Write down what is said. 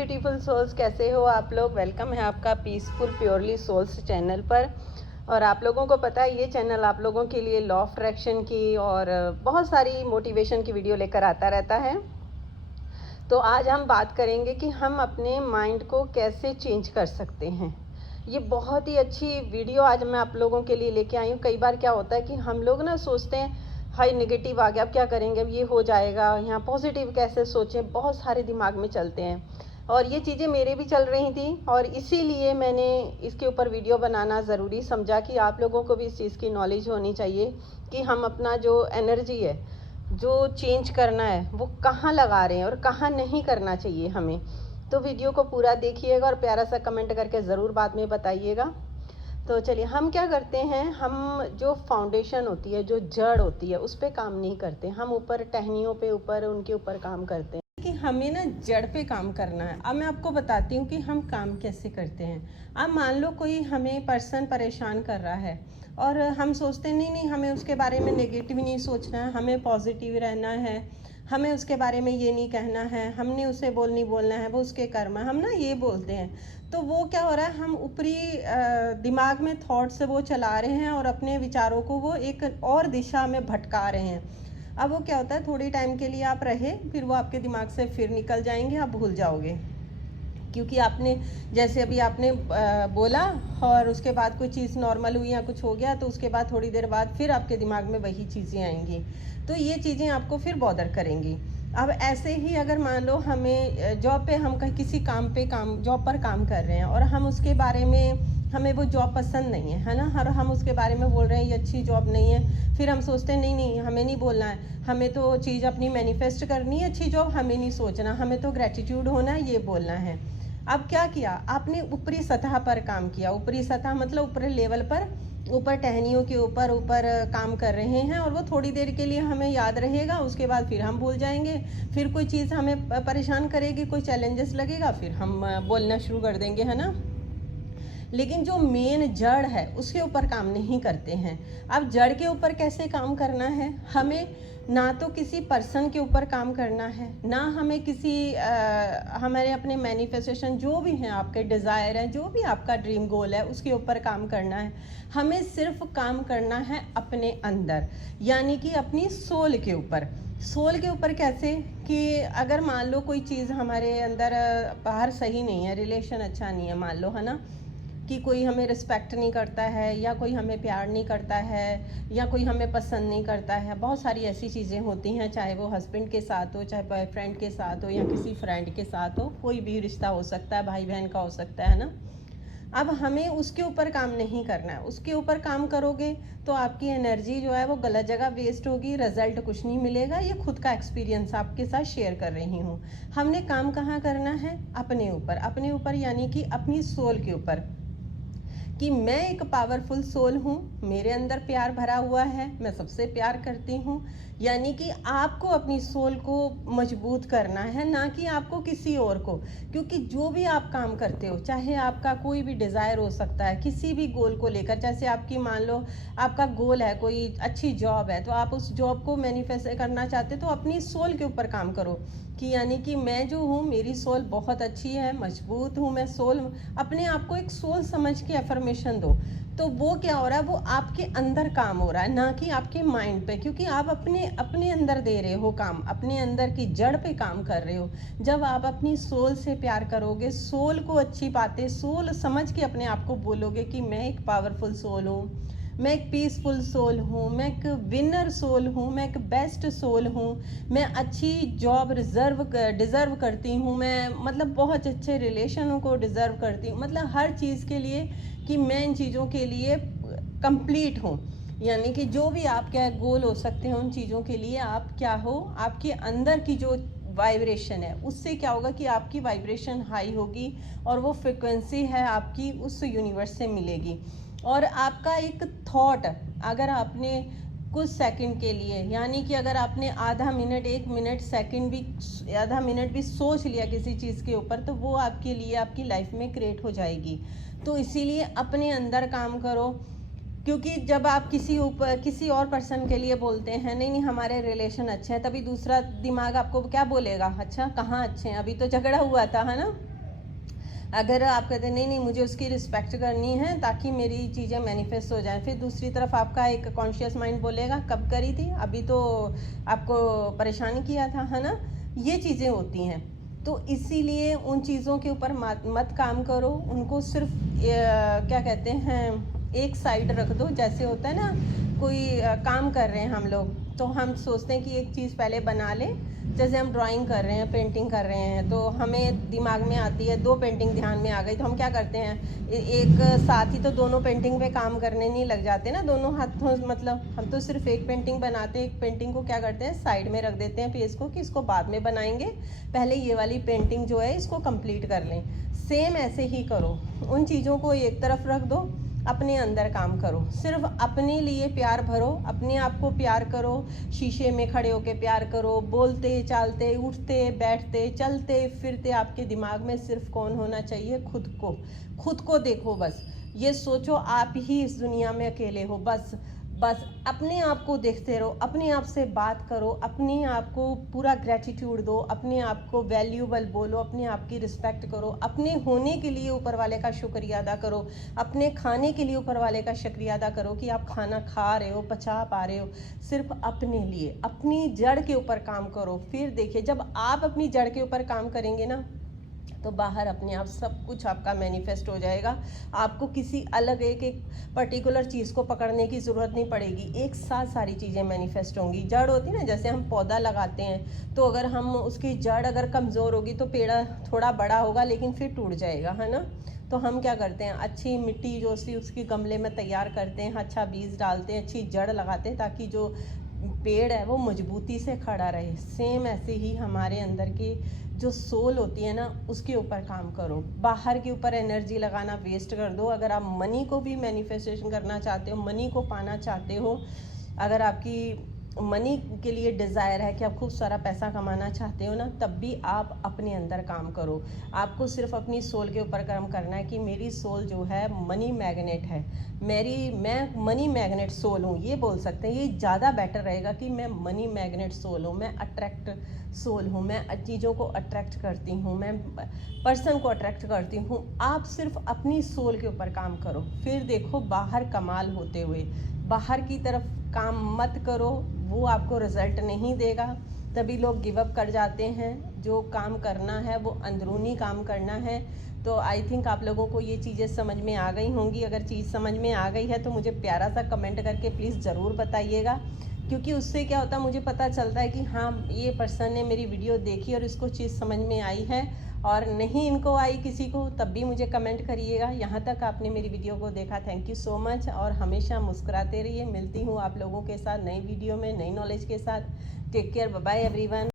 Beautiful souls, कैसे हो आप लोग। वेलकम है आपका पीसफुल प्योरली सोल्स चैनल पर। और आप लोगों को पता है ये चैनल आप लोगों के लिए लॉ ऑफ अट्रैक्शन की और बहुत सारी मोटिवेशन की वीडियो लेकर आता रहता है। तो आज हम बात करेंगे कि हम अपने माइंड को कैसे चेंज कर सकते हैं। ये बहुत ही अच्छी वीडियो आज मैं आप लोगों के लिए लेके आई हूँ। कई बार क्या होता है कि हम लोग ना सोचते हैं हाई नेगेटिव आ गया, अब क्या करेंगे, अब ये हो जाएगा, यहाँ पॉजिटिव कैसे सोचें, बहुत सारे दिमाग में चलते हैं। और ये चीज़ें मेरे भी चल रही थी और इसीलिए मैंने इसके ऊपर वीडियो बनाना ज़रूरी समझा कि आप लोगों को भी इस चीज़ की नॉलेज होनी चाहिए कि हम अपना जो एनर्जी है, जो चेंज करना है, वो कहाँ लगा रहे हैं और कहाँ नहीं करना चाहिए हमें। तो वीडियो को पूरा देखिएगा और प्यारा सा कमेंट करके ज़रूर बाद में बताइएगा। तो चलिए हम क्या करते हैं, हम जो फाउंडेशन होती है, जो जड़ होती है, उस पर काम नहीं करते। हम ऊपर टहनियों पे ऊपर उनके ऊपर काम करते हैं कि हमें ना जड़ पे काम करना है। अब मैं आपको बताती हूँ कि हम काम कैसे करते हैं। अब मान लो कोई हमें पर्सन परेशान कर रहा है और हम सोचते हैं नहीं नहीं, हमें उसके बारे में नेगेटिव नहीं सोचना है, हमें पॉजिटिव रहना है, हमें उसके बारे में ये नहीं कहना है, हमने उसे नहीं बोलना है, वो उसके कर्म है, हम ना ये बोलते हैं। तो वो क्या हो रहा है, हम ऊपरी दिमाग में थॉट से वो चला रहे हैं और अपने विचारों को वो एक और दिशा में भटका रहे हैं। अब वो क्या होता है, थोड़ी टाइम के लिए आप रहे, फिर वो आपके दिमाग से फिर निकल जाएंगे, आप भूल जाओगे। क्योंकि आपने जैसे अभी आपने बोला और उसके बाद कोई चीज़ नॉर्मल हुई या कुछ हो गया, तो उसके बाद थोड़ी देर बाद फिर आपके दिमाग में वही चीज़ें आएंगी, तो ये चीज़ें आपको फिर बॉदर करेंगी। अब ऐसे ही अगर मान लो हमें जॉब पे, हम किसी जॉब पर काम कर रहे हैं और हम उसके बारे में, हमें वो जॉब पसंद नहीं है ना, और हम उसके बारे में बोल रहे हैं ये अच्छी जॉब नहीं है, फिर हम सोचते हैं नहीं नहीं हमें नहीं बोलना है, हमें तो चीज़ अपनी मैनिफेस्ट करनी है, अच्छी जॉब हमें नहीं सोचना, हमें तो ग्रेटिट्यूड होना है, ये बोलना है। अब क्या किया आपने, ऊपरी सतह पर काम किया। ऊपरी सतह मतलब ऊपरी लेवल पर, ऊपर टहनियों के ऊपर ऊपर काम कर रहे हैं और वो थोड़ी देर के लिए हमें याद रहेगा, उसके बाद फिर हम भूल जाएंगे। फिर कोई चीज़ हमें परेशान करेगी, कोई चैलेंजेस लगेगा, फिर हम बोलना शुरू कर देंगे, है ना। लेकिन जो मेन जड़ है उसके ऊपर काम नहीं करते हैं। अब जड़ के ऊपर कैसे काम करना है, हमें ना तो किसी पर्सन के ऊपर काम करना है, ना हमें किसी हमारे अपने मैनिफेस्टेशन जो भी हैं, आपके डिज़ायर हैं, जो भी आपका ड्रीम गोल है, उसके ऊपर काम करना है। हमें सिर्फ काम करना है अपने अंदर, यानी कि अपनी सोल के ऊपर। सोल के ऊपर कैसे, कि अगर मान लो कोई चीज़ हमारे अंदर बाहर सही नहीं है, रिलेशन अच्छा नहीं है, मान लो, है ना, कि कोई हमें रिस्पेक्ट नहीं करता है, या कोई हमें प्यार नहीं करता है, या कोई हमें पसंद नहीं करता है, बहुत सारी ऐसी चीज़ें होती हैं, चाहे वो हस्बैंड के साथ हो, चाहे बॉयफ्रेंड के साथ हो, या किसी फ्रेंड के साथ हो, कोई भी रिश्ता हो सकता है, भाई बहन का हो सकता है ना। अब हमें उसके ऊपर काम नहीं करना है। उसके ऊपर काम करोगे तो आपकी एनर्जी जो है वो गलत जगह वेस्ट होगी, रिजल्ट कुछ नहीं मिलेगा। ये खुद का एक्सपीरियंस आपके साथ शेयर कर रही हूँ। हमने काम कहाँ करना है, अपने ऊपर। अपने ऊपर यानी कि अपनी सोल के ऊपर, कि मैं एक पावरफुल सोल हूँ, मेरे अंदर प्यार भरा हुआ है, मैं सबसे प्यार करती हूँ। यानी कि आपको अपनी सोल को मजबूत करना है, ना कि आपको किसी और को। क्योंकि जो भी आप काम करते हो, चाहे आपका कोई भी डिज़ायर हो सकता है किसी भी गोल को लेकर, जैसे आपकी मान लो आपका गोल है कोई अच्छी जॉब है, तो आप उस जॉब को मैनिफेस्ट करना चाहते, तो अपनी सोल के ऊपर काम करो, कि यानी कि मैं जो हूँ, मेरी सोल बहुत अच्छी है, मजबूत हूँ मैं सोल। अपने आप को एक सोल समझ के अफर्मेशन दो। तो वो क्या हो रहा है, वो आपके अंदर काम हो रहा है, ना कि आपके माइंड पे, क्योंकि आप अपने अपने अंदर दे रहे हो काम, अपने अंदर की जड़ पे काम कर रहे हो। जब आप अपनी सोल से प्यार करोगे, सोल को अच्छी बातें सोल समझ के अपने आप को बोलोगे कि मैं एक पावरफुल सोल हूँ, मैं एक पीसफुल सोल हूँ, मैं एक विनर सोल हूँ, मैं एक बेस्ट सोल हूँ, मैं अच्छी जॉब डिज़र्व करती हूँ, मैं मतलब बहुत अच्छे रिलेशनों को डिज़र्व करती हूँ, मतलब हर चीज़ के लिए, कि मैं इन चीज़ों के लिए कंप्लीट हूँ। यानी कि जो भी आपके गोल हो सकते हैं, उन चीज़ों के लिए आप क्या हो, आपके अंदर की जो वाइब्रेशन है, उससे क्या होगा कि आपकी वाइब्रेशन हाई होगी और वो फ्रिक्वेंसी है आपकी उस यूनिवर्स से मिलेगी। और आपका एक थॉट, अगर आपने कुछ सेकंड के लिए, यानी कि अगर आपने आधा मिनट, 1 मिनट, सेकंड भी, आधा मिनट भी सोच लिया किसी चीज़ के ऊपर, तो वो आपके लिए आपकी लाइफ में क्रिएट हो जाएगी। तो इसीलिए अपने अंदर काम करो। क्योंकि जब आप किसी और पर्सन के लिए बोलते हैं नहीं नहीं हमारे रिलेशन अच्छे हैं, तभी दूसरा दिमाग आपको क्या बोलेगा, अच्छा कहाँ अच्छे हैं, अभी तो झगड़ा हुआ था, है ना। अगर आप कहते हैं नहीं नहीं मुझे उसकी रिस्पेक्ट करनी है ताकि मेरी चीज़ें मैनिफेस्ट हो जाएं, फिर दूसरी तरफ आपका एक कॉन्शियस माइंड बोलेगा कब करी थी, अभी तो आपको परेशान किया था, है ना। ये चीज़ें होती हैं। तो इसीलिए उन चीज़ों के ऊपर मत काम करो, उनको सिर्फ क्या कहते हैं एक साइड रख दो। जैसे होता है ना, कोई काम कर रहे हैं हम लोग, तो हम सोचते हैं कि एक चीज़ पहले बना लें। जैसे हम ड्राइंग कर रहे हैं, पेंटिंग कर रहे हैं, तो हमें दिमाग में आती है, 2 पेंटिंग ध्यान में आ गई, तो हम क्या करते हैं, एक साथ ही तो दोनों पेंटिंग पे काम करने नहीं लग जाते ना, दोनों हाथों, मतलब हम तो सिर्फ एक पेंटिंग बनाते हैं। एक पेंटिंग को क्या करते हैं, साइड में रख देते हैं पेज को, कि इसको बाद में बनाएंगे, पहले ये वाली पेंटिंग जो है इसको कंप्लीट कर लें। सेम ऐसे ही करो, उन चीज़ों को एक तरफ रख दो, अपने अंदर काम करो, सिर्फ अपने लिए प्यार भरो, अपने आप को प्यार करो, शीशे में खड़े होके प्यार करो, बोलते चालते उठते बैठते चलते फिरते आपके दिमाग में सिर्फ कौन होना चाहिए, खुद को देखो। बस ये सोचो आप ही इस दुनिया में अकेले हो, बस अपने आप को देखते रहो, अपने आप से बात करो, अपने आप को पूरा ग्रेटिट्यूड दो, अपने आप को वैल्यूबल बोलो, अपने आप की रिस्पेक्ट करो, अपने होने के लिए ऊपर वाले का शुक्रिया अदा करो, अपने खाने के लिए ऊपर वाले का शुक्रिया अदा करो कि आप खाना खा रहे हो, पचा पा रहे हो। सिर्फ अपने लिए, अपनी जड़ के ऊपर काम करो। फिर देखिए, जब आप अपनी जड़ के ऊपर काम करेंगे ना, तो बाहर अपने आप सब कुछ आपका मैनिफेस्ट हो जाएगा। आपको किसी अलग एक पर्टिकुलर चीज़ को पकड़ने की ज़रूरत नहीं पड़ेगी, एक साथ सारी चीज़ें मैनिफेस्ट होंगी। जड़ होती है ना, जैसे हम पौधा लगाते हैं, तो अगर हम उसकी जड़ अगर कमज़ोर होगी तो पेड़ थोड़ा बड़ा होगा लेकिन फिर टूट जाएगा, है ना। तो हम क्या करते हैं, अच्छी मिट्टी जो सी उसकी गमले में तैयार करते हैं, अच्छा बीज डालते हैं, अच्छी जड़ लगाते हैं, ताकि जो पेड़ है वो मजबूती से खड़ा रहे। सेम ऐसे ही हमारे अंदर की जो सोल होती है ना, उसके ऊपर काम करो। बाहर के ऊपर एनर्जी लगाना वेस्ट कर दो। अगर आप मनी को भी मैनिफेस्टेशन करना चाहते हो, मनी को पाना चाहते हो, अगर आपकी मनी के लिए डिज़ायर है कि आप खूब सारा पैसा कमाना चाहते हो ना, तब भी आप अपने अंदर काम करो। आपको सिर्फ अपनी सोल के ऊपर काम करना है कि मेरी सोल जो है मनी मैग्नेट है, मैं मनी मैग्नेट सोल हूँ, ये बोल सकते हैं। ये ज़्यादा बेटर रहेगा कि मैं मनी मैग्नेट सोल हूँ, मैं अट्रैक्ट सोल हूँ, मैं चीज़ों को अट्रैक्ट करती हूँ, मैं पर्सन को अट्रैक्ट करती हूँ। आप सिर्फ अपनी सोल के ऊपर काम करो, फिर देखो बाहर कमाल होते हुए। बाहर की तरफ काम मत करो, वो आपको रिजल्ट नहीं देगा, तभी लोग गिव अप कर जाते हैं। जो काम करना है वो अंदरूनी काम करना है। तो आई थिंक आप लोगों को ये चीज़ें समझ में आ गई होंगी। अगर चीज़ समझ में आ गई है तो मुझे प्यारा सा कमेंट करके प्लीज़ ज़रूर बताइएगा, क्योंकि उससे क्या होता है, मुझे पता चलता है कि हाँ, ये पर्सन ने मेरी वीडियो देखी और इसको चीज़ समझ में आई है। और नहीं इनको आई किसी को, तब भी मुझे कमेंट करिएगा। यहाँ तक आपने मेरी वीडियो को देखा, थैंक यू सो मच। और हमेशा मुस्कुराते रहिए। मिलती हूँ आप लोगों के साथ नई वीडियो में नई नॉलेज के साथ। Take care, bye bye everyone.